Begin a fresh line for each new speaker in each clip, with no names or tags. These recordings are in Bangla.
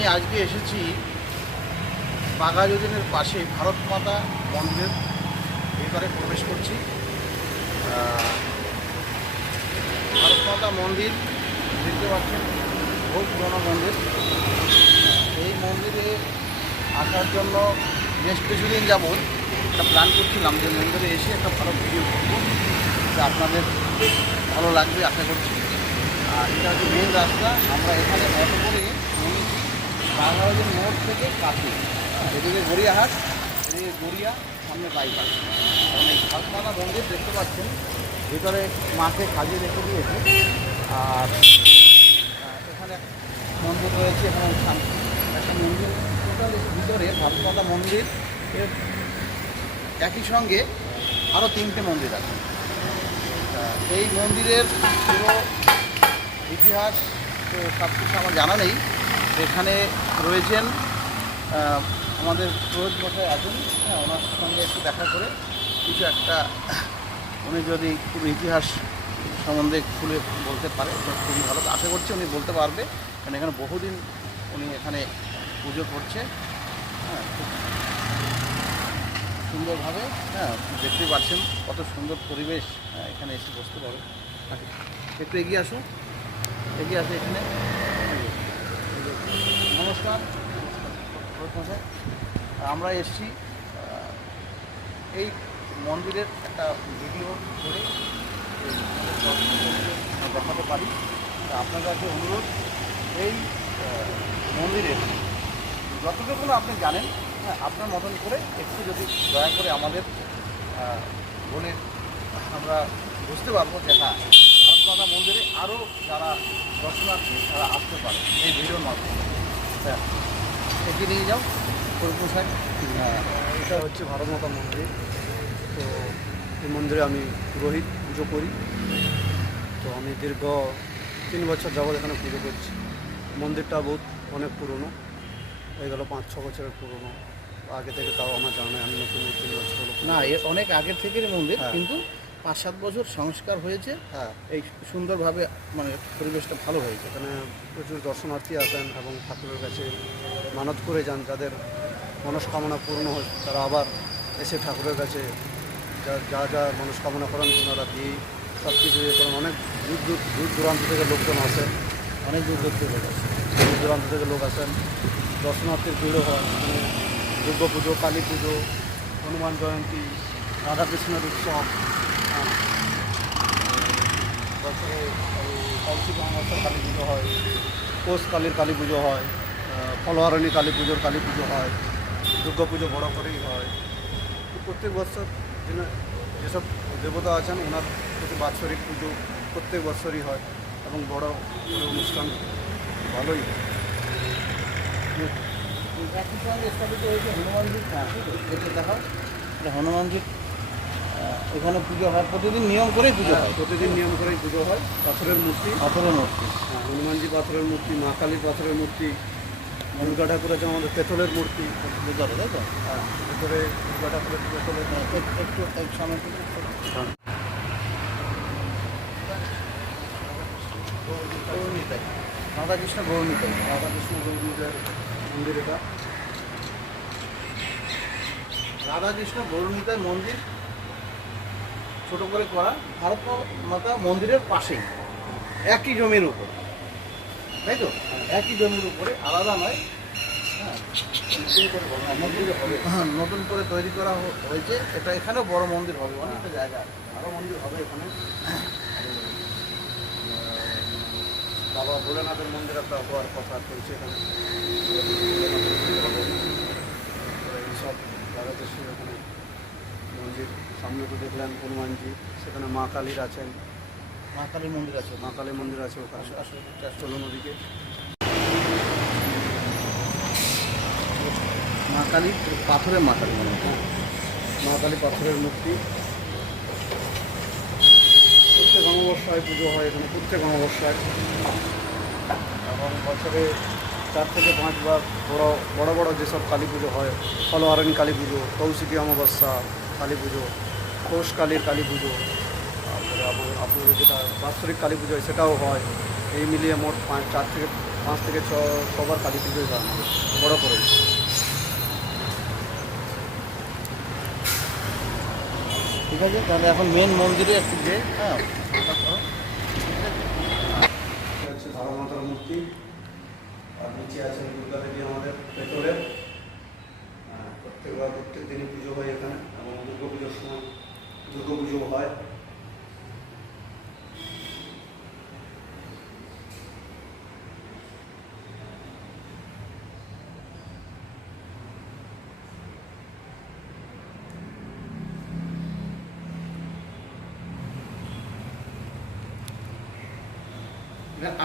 আমি আজকে এসেছি বাঘা যোজনের পাশে ভারত মাতা মন্দিরের ভিতরে প্রবেশ করছি। ভারত মাতা মন্দির, দেখতে পাচ্ছেন, বহু পুরোনো মন্দির। এই মন্দিরে আসার জন্য বেশ কিছুদিন যাবৎ একটা প্ল্যান করছিলাম যে মন্দিরে এসে একটা ভালো ভিডিও করব। যা আপনাদের ভালো লাগবে, আশা করছি। আর এটা হচ্ছে মেন রাস্তা। আমরা এখানে অটো করে বাংলাদেশের মোড় থেকে কাছে এদিকে গড়িয়াহাট, এদিকে গড়িয়া, সামনে বাইপাস। কারণ এই ভাতমালা মন্দির দেখতে পাচ্ছেন। ভিতরে মাঠে সাজিয়ে রেখে দিয়েছে। আর এখানে মন্দির রয়েছে, এখানে একটা মন্দির টোটাল ভিতরে ভাতমাতা মন্দির একই সঙ্গে আরও তিনটে মন্দির আছে। এই মন্দিরের পুরো ইতিহাস তো সব কিছু আমার জানা নেই। এখানে রয়েছেন আমাদের প্রয়োজ মশাই আছেন। হ্যাঁ ওনার সঙ্গে একটু দেখা করে কিছু একটা উনি যদি পুরো ইতিহাস সম্বন্ধে খুলে বলতে পারে খুবই ভালো। আশা করছি উনি বলতে পারবে কারণ এখানে বহুদিন উনি এখানে পুজো করছে। হ্যাঁ খুব সুন্দরভাবে হ্যাঁ দেখতেই পাচ্ছেন কত সুন্দর পরিবেশ হ্যাঁ, এখানে এসে বসতে পারো। একটু এগিয়ে আসো এগিয়ে আসো এখানে। নমস্কার। আমরা এসছি এই মন্দিরের একটা ভিডিও করে দেখাতে পারি আপনার কাছে অনুরোধ, এই মন্দিরের যতটুকু আপনি জানেন হ্যাঁ আপনার মতন করে একটু যদি দয়া করে আমাদের বলে আমরা বুঝতে পারব যে হ্যাঁ মন্দিরে আরও যারা দর্শনার্থী, তারা আসতে পারে এই ভিডিওর মাধ্যমে হ্যাঁ। এগিয়ে নিয়ে যাও সাইড। হ্যাঁ
এটা হচ্ছে ভারত মাতা মন্দির। তো এই মন্দিরে আমি পুরোহিত পুজো করি। তো আমি দীর্ঘ তিন বছর যাবৎ এখানে পুজো করছি। মন্দিরটা বহুত অনেক পুরনো হয়ে গেল পাঁচ ছ বছরের পুরনো। আগে থেকে তাও আমার জানা আমি নতুন তিন বছর
না অনেক আগের থেকে মন্দির
হ্যাঁ।
কিন্তু পাঁচ সাত বছর সংস্কার হয়েছে।
হ্যাঁ।
এই সুন্দরভাবে মানে পরিবেশটা ভালো হয়েছে।
এখানে প্রচুর দর্শনার্থী আসেন এবং ঠাকুরের কাছে মানত করে যান যাদের মনস্কামনা পূর্ণ হয়। তারা আবার এসে ঠাকুরের কাছে যা যা যা মনস্কামনা করেন ওনারা দিয়ে সব কিছু ইয়ে করেন। অনেক দূর দূর দূর দূরান্ত থেকে লোকজন আসেন
অনেক দূর দূর থেকে লোক আসে।
দূর দূরান্ত থেকে লোক আসেন। দর্শনার্থীর ভিড়ও হয়। দুর্গা পুজো কালী পুজো হনুমান জয়ন্তী রাধাকৃষ্ণের উৎসব। বছরে কলসি অমাবস্যার কালী পুজো হয় পৌষ কালীর কালী পুজো হয় আহ, ফলোহারণী কালী পুজোর কালী পুজো হয় দুর্গা পুজো বড় করেই হয়। তো প্রত্যেক বছর যিনি- যেসব দেবতা আছেন ওনার প্রতি বাৎসরিক পুজো প্রত্যেক বছরই হয় এবং বড় বড় অনুষ্ঠান ভালোই হয়।
একই সঙ্গে স্থাপিত হয়েছে হনুমানজির হ্যাঁ হনুমানজির এখানে পুজো হয়। প্রতিদিন নিয়ম করেই পুজো হয়
প্রতিদিন নিয়ম করেই পুজো হয়। পাথরের মূর্তি।
পাথরের মূর্তি।
হ্যাঁ, হনুমানজি পাথরের মূর্তি মা কালী পাথরের মূর্তি দুর্গা ঠাকুর আছে আমাদের পেতলের মূর্তি।
বুঝতে তাই তো?
হ্যাঁ ভেতরে দুর্গা ঠাকুরের পেতলের
হ্যাঁ, একটু এক সামনে রাধাকৃষ্ণ গৌরনীতাই।
রাধাকৃষ্ণ গৌরীদের মন্দির এটা।
রাধাকৃষ্ণ গৌরনীতাই মন্দির ছোট করে করা ভারত মাতা মন্দিরের পাশেই। একই জমির উপর। তাই তো? একই জমির উপরে আলাদা নয়। হ্যাঁ মন্দির হবে। হ্যাঁ নতুন করে তৈরি করা হয়েছে। এটা এখানেও বড় মন্দির হবে। অনেকটা জায়গা আছে।
আরও মন্দির হবে এখানে। বাবা ভোলেনাথের মন্দির একটা হওয়ার কথা চলছে এখানে। এইসব রাধাকৃষ্ণের এখানে মন্দির সামনে তো দেখলেন হনুমানজি সেখানে মা কালীর আছেন।
মা কালীর মন্দির আছে?
মা কালী মন্দির আছে ওখানে।
আসো, আসো,
চলুন ওদিকে।
মা কালী পাথরের মা কালী মন্দির।
হ্যাঁ। মা কালী পাথরের মূর্তি। প্রত্যেক অমাবস্যায় পুজো হয় এখানে প্রত্যেক অমাবস্যায়। এবং বছরে চার থেকে পাঁচবার বড় বড় বড় যেসব কালী পুজো হয় ফলোহারণী কালী পুজো কৌশিকী অমাবস্যা কালী পুজো পৌষ কালীর কালী পুজো। তারপরে আপনার আপনাদের যেটা বাৎসরিক কালী পুজো হয় সেটাও হয়। এই মিলিয়ে মোট পাঁচ চার থেকে পাঁচ থেকে ছ ছবার কালী পুজোই হয় আমাদের। বড় করে।
ঠিক আছে তাহলে এখন মেন মন্দিরে একটু যে হ্যাঁ?
মাতার মূর্তি। আর নিচে আছেন দুর্গা দেবী আমাদের পেতলের আহ, প্রত্যেকবার প্রত্যেক দিনই পুজো হয় এখানে এবং দুর্গা পুজোর সময় দুর্গা পুজো হয়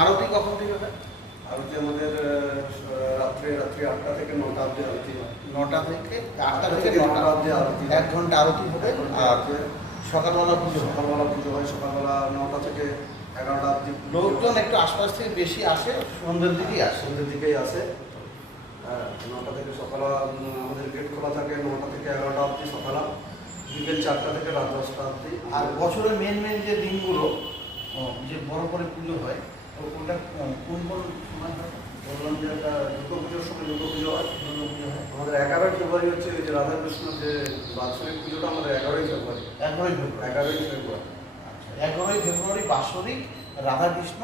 আরতি কখন থেকে হয়?
আরতি আমাদের রাত্রে রাত্রি আটটা থেকে নটা অবধি আরতি হয়।
নটা থেকে আটটা থেকে নটা
অবধি আরতি
এক ঘণ্টা আরতি হবে। আর সকালবেলা পুজো
সকালবেলা পুজো হয়। সকালবেলা নটা থেকে এগারোটা অবধি
লোকজন একটু আশপাশ থেকে বেশি আসে সন্ধ্যের দিকেই আসে।
সন্ধ্যের দিকেই আসে। হ্যাঁ, নটা থেকে সকালে আমাদের গেট খোলা থাকে নটা থেকে এগারোটা অবধি সকালে। বিকেল চারটা থেকে রাত দশটা অবধি।
আর বছরের মেন মেন যে দিনগুলো যে বড় করে পুজো হয় কোনটা কোন কোন সময়
বললাম যে একটা দুর্গা পুজোর সময় দুর্গা পুজো হয়
দুর্গা পুজো হয়।
আমাদের এগারোই ফেব্রুয়ারি হচ্ছে যে রাধাকৃষ্ণ যে বাৎসরিক পুজোটা আমাদের এগারোই ফেব্রুয়ারি।
এগারোই ফেব্রুয়ারি।
এগারোই ফেব্রুয়ারি।
আচ্ছা, এগারোই ফেব্রুয়ারি বাৎসরিক রাধাকৃষ্ণ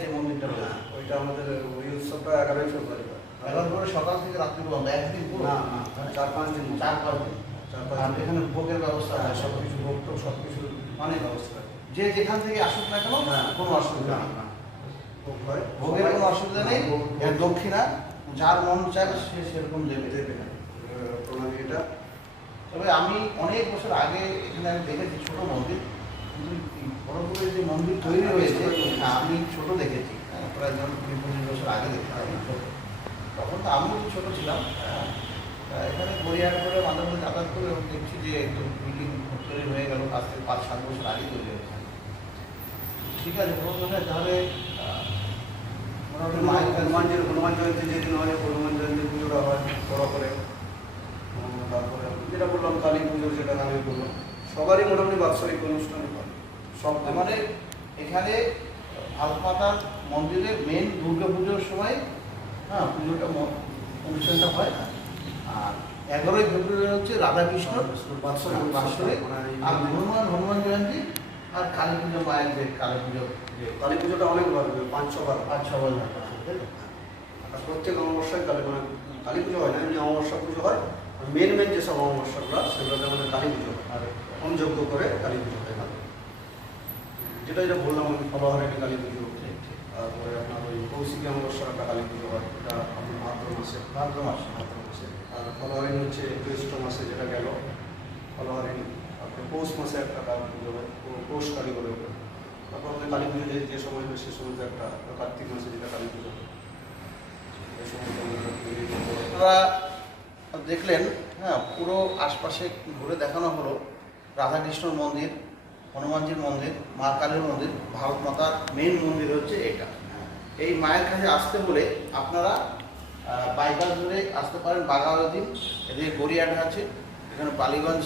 যে মন্দিরটা রয়েছে।
ওইটা আমাদের ওই উৎসবটা এগারোই ফেব্রুয়ারি।
এগারো সকাল থেকে রাত্রি পর্যন্ত একদিন পুরো।
না না চার পাঁচ দিন।
চার পাঁচ দিন।
চার পাঁচ
এখানে ভোগের ব্যবস্থা
সব কিছু ভোগ সব কিছু
মানে
ব্যবস্থা
যে যেখান থেকে আসুক না কেন
হ্যাঁ।
কোনো অসুবিধা
না
নেই ভোগের কোনো অসুবিধা নেই এর দক্ষিণা যার মন চায় সে সেরকম দেবে।
দেবে এটা।
তবে আমি অনেক বছর আগে এখানে আমি দেখেছি ছোট মন্দির কিন্তু বড় করে যে মন্দির তৈরি হয়েছে হ্যাঁ, আমি ছোট দেখেছি। হ্যাঁ, প্রায় ধরুন কুড়ি পঁচিশ বছর আগে দেখেছি। তখন তো আমিও ছোট ছিলাম এখানে গড়িয়াহাট করে মাঝে মধ্যে যাতায়াত করে দেখছি যে একটু বিল্ডিং তৈরি হয়ে গেল আজ থেকে পাঁচ সাত বছর আগে তৈরি হয়েছে। ঠিক আছে প্রথমে তাহলে
হনুমানজির হনুমান জয়ন্তী যেদিন হয় হনুমান জয়ন্তী পুজোটা হয় বড় করে তারপরে যেটা বললাম কালী পুজো যেটা আমি বললাম সবারই মোটামুটি বাৎসরিক অনুষ্ঠান হয় সব
মানে এখানে আলপাতার মন্দিরে মেন দুর্গা পুজোর সময় হ্যাঁ পুজোটা অনুষ্ঠানটা হয়। আর এগারোই ফেব্রুয়ারি হচ্ছে রাধাকৃষ্ণ
বাৎসরিক
বাৎসরিক।
মানে
আর হনুমান হনুমান জয়ন্তী আর কালী পুজো মায়ের যে কালী পুজো?
কালী পুজোটা অনেক হবে, পাঁচ ছবার
পাঁচ ছ বছর তাই তো?
আর প্রত্যেক অমাবস্যায় কালী মানে কালী পুজো হয় না এমনি অমাবস্যা পুজো হয়। মেন মেন যেসব অমাবস্যাগুলো সেগুলোতে আমাদের কালী পুজো আর হোমযজ্ঞ করে কালী পুজো হয় ভালো যেটা যেটা বললাম আমি ফলোহারের কালী পুজো। তারপরে আপনার ওই কৌশিকী অমাবস্যার একটা কালী পুজো হয় এটা আপনার ভাদ্র মাসে
ভাদ্র মাসে
ভাদ্র মাসে। আর ফলোহারিন হচ্ছে জ্যৈষ্ঠ মাসে যেটা গেল ফলোহারিন তারপরে পৌষ মাসে একটা পুজো হয় পৌষ কালী বলে তারপর আমাদের কালী পুজো যে সময় হয় সে সময় একটা কার্তিক মাসে যেটা কালী পুজো
দেখলেন হ্যাঁ পুরো আশপাশে ঘুরে দেখানো হলো রাধাকৃষ্ণর মন্দির, হনুমানজির মন্দির, মা কালীর মন্দির, ভারত মাতার মেন মন্দির হচ্ছে এটা। এই মায়ের কাছে আসতে হলে আপনারা বাইপাস ধরে আসতে পারেন বাঘাওয়াদিন এদিকে গড়িয়াটা আছে, এখানে বালিগঞ্জ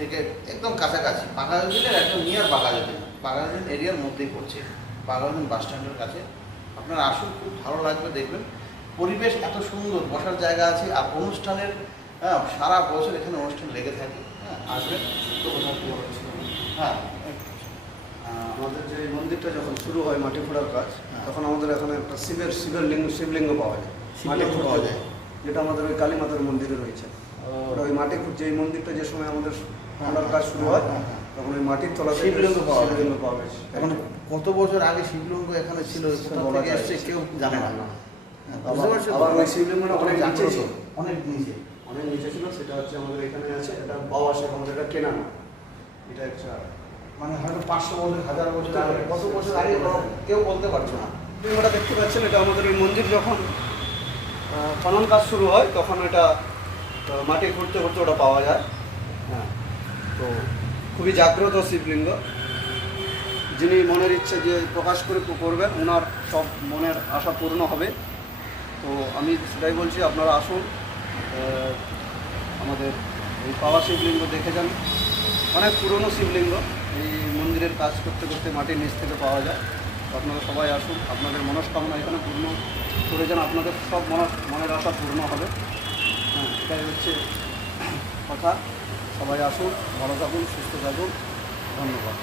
থেকে একদম কাছাকাছি বাঘাওয়াদিনের একদম নিয়ার বাঘাওয়াদিন বাঘাওয়াদিন এরিয়ার মধ্যেই পড়ছে। বাঘাওয়াদিন বাস স্ট্যান্ডের কাছে। আপনারা আসুন খুব ভালো লাগবে দেখবেন। পরিবেশ এত সুন্দর বসার জায়গা আছে। আর অনুষ্ঠানের হ্যাঁ, সারা বছর এখানে অনুষ্ঠান লেগে থাকে। হ্যাঁ আসবেন। হ্যাঁ।
আমাদের যে মন্দিরটা যখন শুরু হয় মাটি ফোড়ার কাজ
হ্যাঁ।
তখন আমাদের এখানে একটা শিবের শিবের লিঙ্গ শিবলিঙ্গ পাওয়া যায়। মাটি
পাওয়া যায়।
যেটা আমাদের ওই কালী মাতার মন্দিরে রয়েছে। ওই মাটি খুঁড়ছে এই মন্দিরটা যে সময় আমাদের কাজ শুরু হয়
হ্যাঁ, হ্যাঁ।
তখন ওই মাটির তলা
শিবলিঙ্গ পাওয়া যায়।
শিবলিঙ্গ পাওয়া যায়।
এখন কত বছর আগে শিবলিঙ্গ এখানে ছিল কোথা থেকে এসছে কেউ জানে না। হ্যাঁ,
আবার- ওই শিবলিঙ্গটা অনেক নিচে ছিল।
অনেক নিচে।
অনেক নিচে ছিল সেটা হচ্ছে আমাদের এখানে আছে এটা পাওয়া আসে আমাদের এটা কেনা না। এটা একটা
মানে হয়তো পাঁচশো বছর হাজার বছর আগে কত বছর আগে কেউ বলতে পারছ না।
শিবলিঙ্গটা দেখতে পাচ্ছেন এটা আমাদের ওই মন্দির যখন খনন কাজ শুরু হয় তখন এটা মাটি ঘুরতে খুঁড়তে ওটা পাওয়া যায়। হ্যাঁ। তো খুবই জাগ্রত শিবলিঙ্গ। যিনি মনের ইচ্ছে যে প্রকাশ করে করবেন ওনার সব মনের আশা পূর্ণ হবে। তো আমি সেটাই বলছি, আপনারা আসুন আমাদের এই পাওয়া শিবলিঙ্গ দেখে যান। অনেক পুরনো শিবলিঙ্গ, এই মন্দিরের কাজ করতে করতে মাটির নিচ থেকে পাওয়া যায়। আপনারা সবাই আসুন, আপনাদের মনস্কামনা এখানে পূর্ণ করে যান, আপনাদের সব মনের আশা পূর্ণ হবে। হ্যাঁ এটাই হচ্ছে কথা। সবাই আসুন ভালো থাকুন সুস্থ থাকুন। ধন্যবাদ।